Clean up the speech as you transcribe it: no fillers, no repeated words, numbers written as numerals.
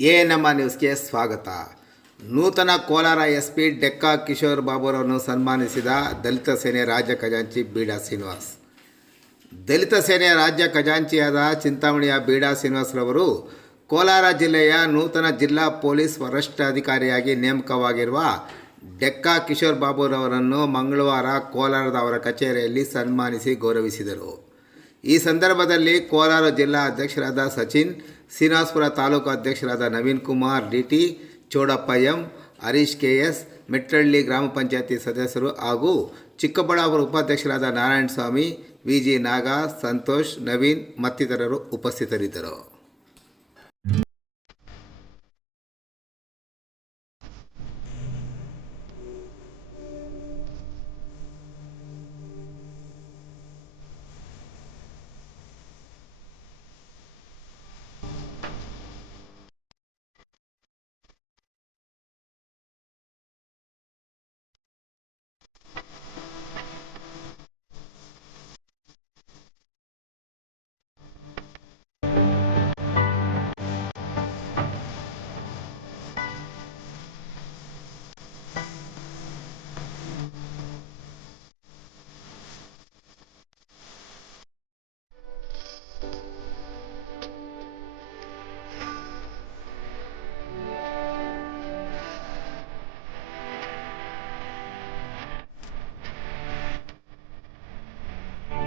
ನಮ್ಮ ನ್ಯೂಸ್ಗೆ ಸ್ವಾಗತ. ನೂತನ ಕೋಲಾರ ಎಸ್ಪಿ ಡೆಕ್ಕಾ ಕಿಶೋರ್ ಬಾಬುರನ್ನು ಸನ್ಮಾನಿಸಿದ ದಲಿತ ಸೇನೆ ರಾಜ್ಯ ಖಜಾಂಚಿ ಬೀಡಾ ಶ್ರೀನಿವಾಸ್. ದಲಿತ ಸೇನೆಯ ರಾಜ್ಯ ಖಜಾಂಚಿಯಾದ ಚಿಂತಾಮಣಿಯ ಬೀಡಾ ಶ್ರೀನಿವಾಸ್ರವರು ಕೋಲಾರ ಜಿಲ್ಲೆಯ ನೂತನ ಜಿಲ್ಲಾ ಪೊಲೀಸ್ ವರಿಷ್ಠಾಧಿಕಾರಿಯಾಗಿ ನೇಮಕವಾಗಿರುವ ಡೆಕ್ಕಾ ಕಿಶೋರ್ ಬಾಬುರವರನ್ನು ಮಂಗಳವಾರ ಕೋಲಾರದ ಅವರ ಕಚೇರಿಯಲ್ಲಿ ಸನ್ಮಾನಿಸಿ ಗೌರವಿಸಿದರು. ಈ ಸಂದರ್ಭದಲ್ಲಿ ಕೋಲಾರ ಜಿಲ್ಲಾ ಅಧ್ಯಕ್ಷರಾದ ಸಚಿನ್, ಶ್ರೀನಿವಾಸಪುರ ತಾಲೂಕು ಅಧ್ಯಕ್ಷರಾದ Naveen Kumar DT, Chodappa M, Harish KS, Mettalli ಗ್ರಾಮ ಪಂಚಾಯತಿ ಸದಸ್ಯರು ಹಾಗೂ ಚಿಕ್ಕಬಳ್ಳಾಪುರ ಉಪಾಧ್ಯಕ್ಷರಾದ ನಾರಾಯಣಸ್ವಾಮಿ, ವಿಜಿ ನಾಗ, ಸಂತೋಷ್, ನವೀನ್ ಮತ್ತಿತರರು ಉಪಸ್ಥಿತರಿದ್ದರು.